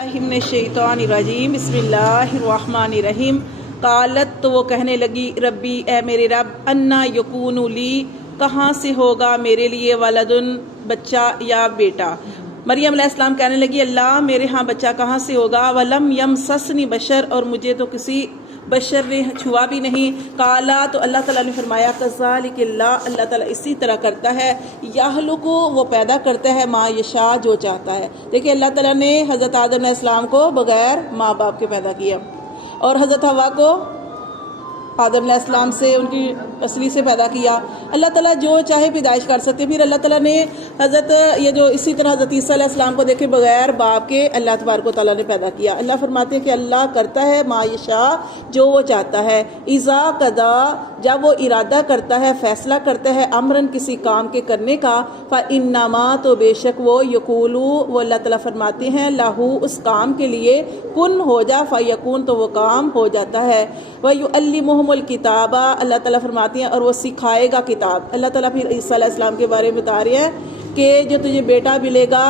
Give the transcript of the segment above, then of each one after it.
من الشیطان الرجیم بسم اللہ الرحمن الرحیم قالت تو وہ کہنے لگی ربی اے میرے رب انا یکون لی کہاں سے ہوگا میرے لیے ولدن بچہ یا بیٹا۔ مریم علیہ السلام کہنے لگی اللہ میرے ہاں بچہ کہاں سے ہوگا، ولم یمسسنی بشر اور مجھے تو کسی بشر نے چھوا بھی نہیں۔ کالا تو اللہ تعالیٰ نے فرمایا کذالک اللہ تعالیٰ اسی طرح کرتا ہے، یخلق وہ پیدا کرتا ہے ما یشاء جو چاہتا ہے۔ دیکھیں اللہ تعالیٰ نے حضرت آدم علیہ السلام کو بغیر ماں باپ کے پیدا کیا اور حضرت حوا کو آدم علیہ السلام سے ان کی اصلی سے پیدا کیا۔ اللہ تعالیٰ جو چاہے پیدائش کر سکتے۔ پھر اللہ تعالیٰ نے اسی طرح حضرت عیسیٰ علیہ السلام کو دیکھے بغیر باپ کے اللہ تبارک و تعالیٰ نے پیدا کیا۔ اللہ فرماتے ہیں کہ اللہ کرتا ہے ما یشاء جو وہ چاہتا ہے، اذا قضا جب وہ ارادہ کرتا ہے، فیصلہ کرتا ہے، امرن کسی کام کے کرنے کا، فانما تو بے شک وہ یقولو وہ اللہ تعالیٰ فرماتے ہیں لہو اس کام کے لیے کن ہو جا فیکون تو وہ کام ہو جاتا ہے۔ وَيُعَلِّمُهُمُ الْكِتَابَ اللہ تعالیٰ فرماتے ہیں اور وہ سکھائے گا کتاب۔ اللہ تعالیٰ پھر عیسیٰ علیہ السلام کے بارے میں بتا رہے ہیں کہ جو تجھے بیٹا ملے گا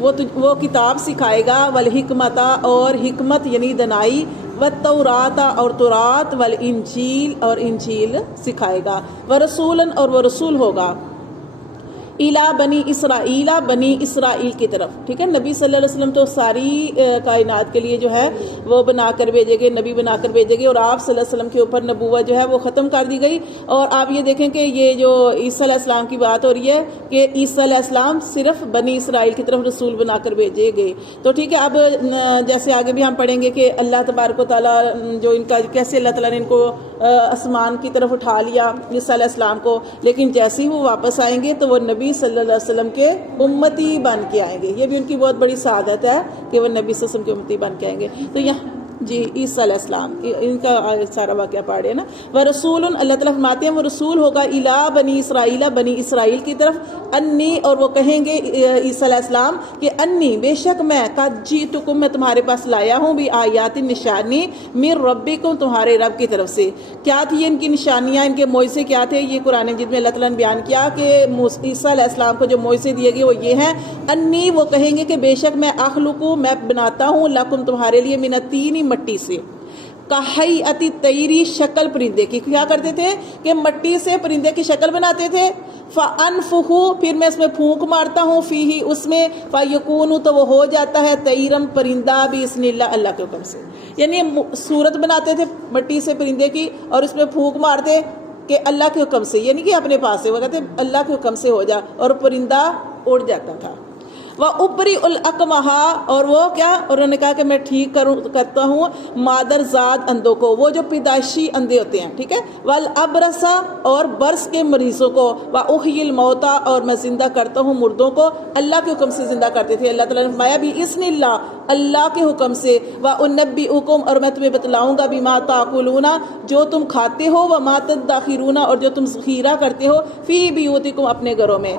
وہ کتاب سکھائے گا، والحکمت اور حکمت یعنی دنائی، والتورات اور تورات، والانجیل اور انجیل سکھائے گا، ورسولا اور وہ رسول ہوگا، الا بنی اسرائیل بنی اسرائیل کی طرف۔ ٹھیک ہے، نبی صلی اللہ علیہ وسلم تو ساری کائنات کے لیے جو ہے وہ بنا کر بھیجے گئے، نبی بنا کر بھیجے گئے، اور آپ صلی اللہ علیہ وسلم کے اوپر نبوت جو ہے وہ ختم کر دی گئی۔ اور آپ یہ دیکھیں کہ یہ جو عیسیٰ علیہ السلام کی بات ہو رہی ہے کہ عیسیٰ علیہ السلام صرف بنی اسرائیل کی طرف رسول بنا کر بھیجے گئے۔ تو ٹھیک ہے، اب جیسے آگے بھی ہم پڑھیں گے کہ اللہ تبارک و تعالیٰ جو ان کا کیسے اللہ تعالیٰ نے ان کو آسمان کی طرف اٹھا لیا عیسیٰ علیہ السلام کو، لیکن جیسے ہی وہ واپس آئیں گے تو وہ نبی صلی اللہ علیہ وسلم کے امتی بن کے آئیں گے۔ یہ بھی ان کی بہت بڑی سعادت ہے کہ وہ نبی صلی اللہ علیہ وسلم کے امتی بن کے آئیں گے۔ تو یہاں جی عیسیٰ علیہ السلام ان کا سارا واقعہ پڑھ رہے ہیں نا۔ وَرَسُولٌ اللہ تعالیٰ فرماتے ہیں وہ رسول ہوگا اِلیٰ بنی اسرائیل بنی اسرائیل کی طرف، انی اور وہ کہیں گے عیسیٰ علیہ السلام کہ انی بے شک میں قد جئتکم میں تمہارے پاس لایا ہوں بھی آیات نشانی من ربکم تمہارے رب کی طرف سے۔ کیا تھی ان کی نشانیاں، ان کے معجزے کیا تھے؟ یہ قرآن مجید میں اللہ تعالیٰ نے بیان کیا کہ عیسیٰ علیہ السلام کو جو معجزے دیے گئے وہ یہ ہیں، انی وہ کہیں گے کہ بے شک میں اخلق میں بناتا ہوں لکم تمہارے لیے من الطین مٹی سے، کہیئۃ الطیر شکل پرندے کی۔ کیا کرتے تھے کہ مٹی سے پرندے کی شکل بناتے تھے، فانفخ پھر میں اس میں پھونک مارتا ہوں، فیہ اس میں، فیکون تو وہ ہو جاتا ہے طیرم پرندہ باذن اللہ اللہ کے حکم سے۔ یعنی صورت بناتے تھے مٹی سے پرندے کی اور اس میں پھونک مارتے کہ اللہ کے حکم سے، یعنی کہ اپنے پاس سے، وہ کہتے اللہ کے حکم سے ہو جا، اور پرندہ اڑ جاتا تھا۔ وَأُبْرِئُ الْأَكْمَحَ اور وہ کیا، انہوں نے کہا کہ میں ٹھیک کرتا ہوں مادر زاد اندھوں کو، وہ جو پیدائشی اندھے ہوتے ہیں، ٹھیک ہے، وَالْأَبْرَصَ اور برس کے مریضوں کو، وَأُحْيِي الْمَوْتَى اور میں زندہ کرتا ہوں مردوں کو۔ اللہ کے حکم سے زندہ کرتے تھے۔ اللہ تعالیٰ نے فرمایا بِإِذْنِ اللَّهِ اللہ کے حکم سے، وَأُنَبِّئُكُمْ اور میں تمہیں بتلاؤں گا بِمَا تَأْكُلُونَ جو تم کھاتے ہو، وَمَا تَدَّخِرُونَ اور جو تم ذخیرہ کرتے ہو، فِي بِيُوتِكُمْ اپنے گھروں میں،